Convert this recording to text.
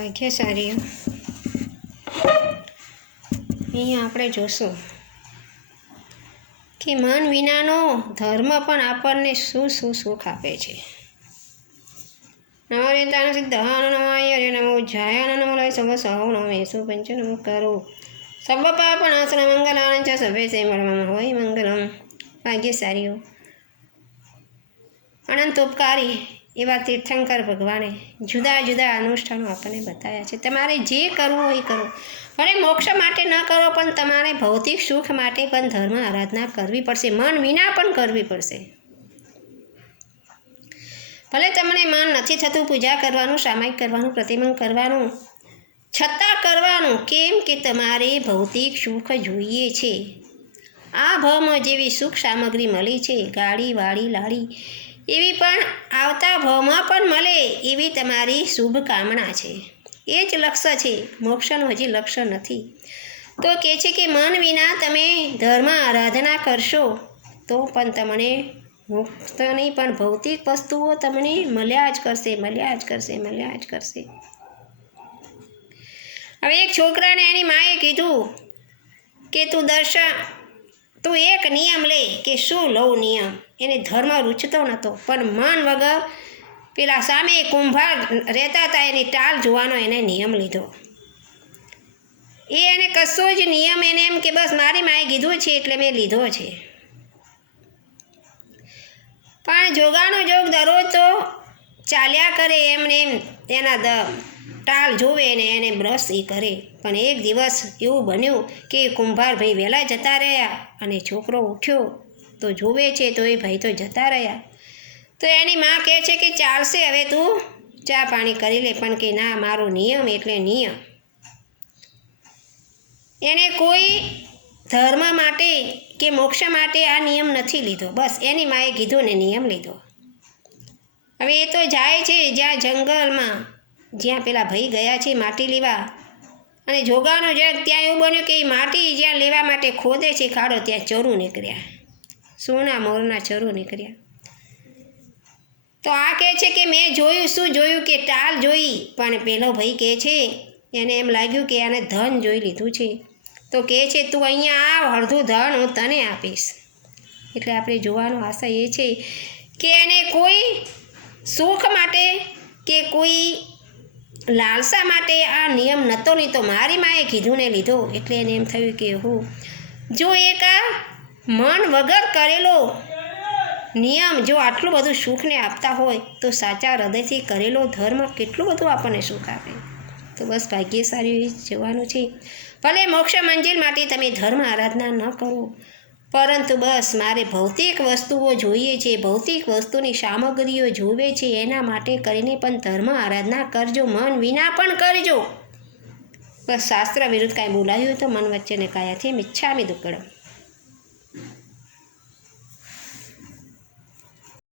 ભાગ્યશાળી અહીંયા આપણે જોશું. કે મન વિનાનો ધર્મ પણ આપણને શું શું સુખ આપે છે? નવરેતાનો સિદ્ધાન નમાય નમો જાયાન નમો લય સર્વ સહો નમે સુ પંચ નમો કરો? સબ પાપણ આસન મંગલાન ચ સભે સે મળમાં હોય મંગલમ. ભાગ્યશાળીઓ. અનંત ઉપકારી. એવા તીર્થંકર ભગવાને જુદા જુદા અનુષ્ઠાનો આપણને બતાવ્યા છે. તમારે જે કરવું હોય કરો. ભલે મોક્ષ માટે ન કરો, પણ તમારે ભૌતિક સુખ માટે પણ ધર્મ આરાધના કરવી પડશે. મન વિના પણ કરવી પડશે. ભલે તમને મન નથી થતું પૂજા કરવાનું, સામાયિક કરવાનું પ્રતિમંગ કરવાનું છતાં કરવાનું, કેમ કે તમારે ભૌતિક સુખ જોઈએ છે. આ ભમ જેવી સુખ સામગ્રી મળી છે. ગાડી, વાડી લાડી એવી પણ આવતા ભાવમાં પણ મળે એવી તમારી શુભકામના છે. એ જ લક્ષ્ય છે. મોક્ષનું હજી લક્ષ્ય નથી. તો કહે છે કે મન વિના તમે ધર્મ આરાધના કરશો, તો પણ તમને મુક્તની પણ ભૌતિક વસ્તુઓ તમને મળ્યા જ કરશે, મળ્યા જ કરશે, મળ્યા જ કરશે. હવે એક છોકરાને એની માએ કીધું કે તું દર્શન તું એક નિયમ લે કે શું લઉં નિયમ? એને ધર્મ રૂચતો નહોતો પણ મન વગર પેલા સામે કુંભાર રહેતા હતા, એની ટાળ જોવાનો એને નિયમ લીધો. એ એને કશો જ નિયમ એને એમ કે બસ મારી માએ કીધું છે એટલે મેં લીધો છે. પણ જોગાનો જોગ દરરોજ તો ચાલ્યા કરે એમને એમ એના દ ટાળ જોવે ને એને બ્રશ એ કરે. પણ એક દિવસ એવું બન્યું કે કુંભાર ભાઈ વહેલા જતા રહ્યા અને છોકરો ઉઠ્યો તો જોવે છે તો એ ભાઈ તો જતા રહ્યા. તો એની માં કહે છે કે ચાલશે હવે તું, ચા પાણી કરી લે પણ કે ના મારો નિયમ એટલે નિયમ. એને કોઈ ધર્મ માટે કે મોક્ષ માટે આ નિયમ નથી લીધો. બસ એની માએ કીધું ને નિયમ લીધો. હવે એ તો જાય છે જ્યાં જંગલમાં, જ્યાં પેલા ભાઈ ગયા છે માટી લેવા. અને જોગાનો જગ ત્યાં એવું બન્યું કે એ માટી જ્યાં લેવા માટે ખોદે છે ખાડો, ત્યાં ચરું નીકળ્યા. સોના મોરના ચરું નીકળ્યા. તો આ કહે છે કે મેં જોયું, શું જોયું કે ટાલ જોઈ? પણ પેલો ભાઈ કહે છે, એને એમ લાગ્યું કે આને ધન જોઈ લીધું છે. તો કહે છે, તું અહીંયા આવ, અડધું ધન હું તને આપીશ. એટલે આપણે જોવાનો આશા એ છે કે એને કોઈ સુખ માટે કે કોઈ લાલસા માટે આ નિયમ નહોતો નહીં તો મારી માએ કીધું ને લીધો. એટલે એને એમ થયું કે હું, જો એક આ મન વગર કરેલો નિયમ જો આટલું બધું સુખને આપતા હોય તો સાચા હૃદયથી કરેલો ધર્મ કેટલું બધું આપણને સુખ આપે. તો બસ ભાગ્યશાળી જવાનું છે. ભલે મોક્ષ મંજિલ માટે તમે ધર્મ આરાધના ન કરો પરંતુ બસ, મારે ભૌતિક વસ્તુઓ જોઈએ છે. ભૌતિક વસ્તુની સામગ્રીઓ જોવે છે. એના માટે કરીને પણ ધર્મ આરાધના કરજો. મન વિના પણ કરજો. બસ, શાસ્ત્ર વિરુદ્ધ કાંઈ બોલાયું તો મન વચ્ચેને કાયાથી મિચ્છામી દુક્કડમ